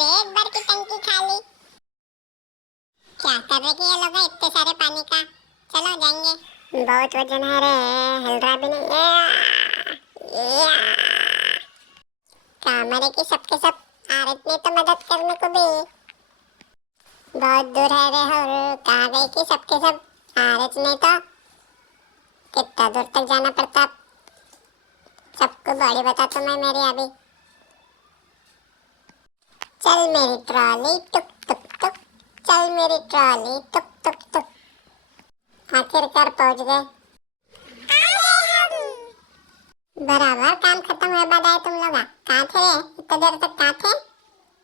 रे एक बार की टंकी खाली। क्या कर रहे ये लोग इतने सारे पानी का। चलो जाएंगे। बहुत वजन है रे, हिल रहा भी नहीं। कहाँ मरे कि सबके सब आ रहे थे तो मदद करने को भी। बहुत दूर है रे, और कहाँ गए कि सबके सब आ रहे नहीं तो कितना दूर तक जाना पड़ता। सबको बड़ी बताता मैं मेरी अभी। चल मेरी ट्रॉली टुक टुक टुक, चल मेरी ट्रॉली टुक टुक टुक। आखिरकार पहुंच गए। बराबर काम खत्म हुए बाद आए तुम लोग। कहाँ थे रे इतने देर तक, कहाँ थे?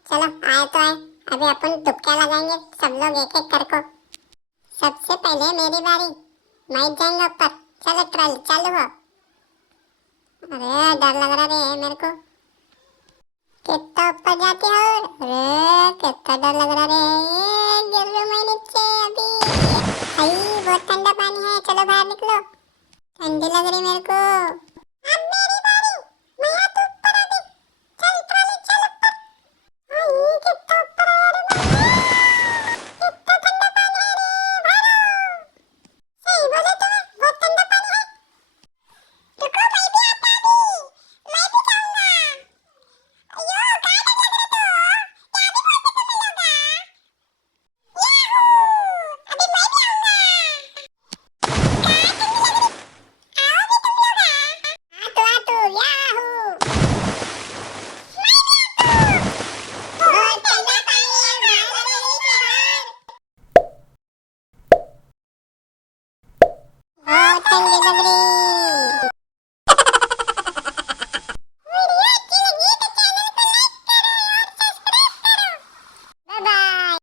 चलो आए तो आए, अभी अपन डुबकियां लगाएंगे सब लोग एक एक करको। सबसे पहले मेरी बारी, मैं जाऊंगा ऊपर। चलो ट्रॉली चालू हो। अरे डर लग रहा रे मेरे को। कितना ऊपर जाती हो? अरे कितना डर लग रहा रे, गिर रही हूँ मैं नीचे अभी। भाई बहुत ठंडा पानी है, चलो बाहर निकलो। ठंडी लग रही मेरे को।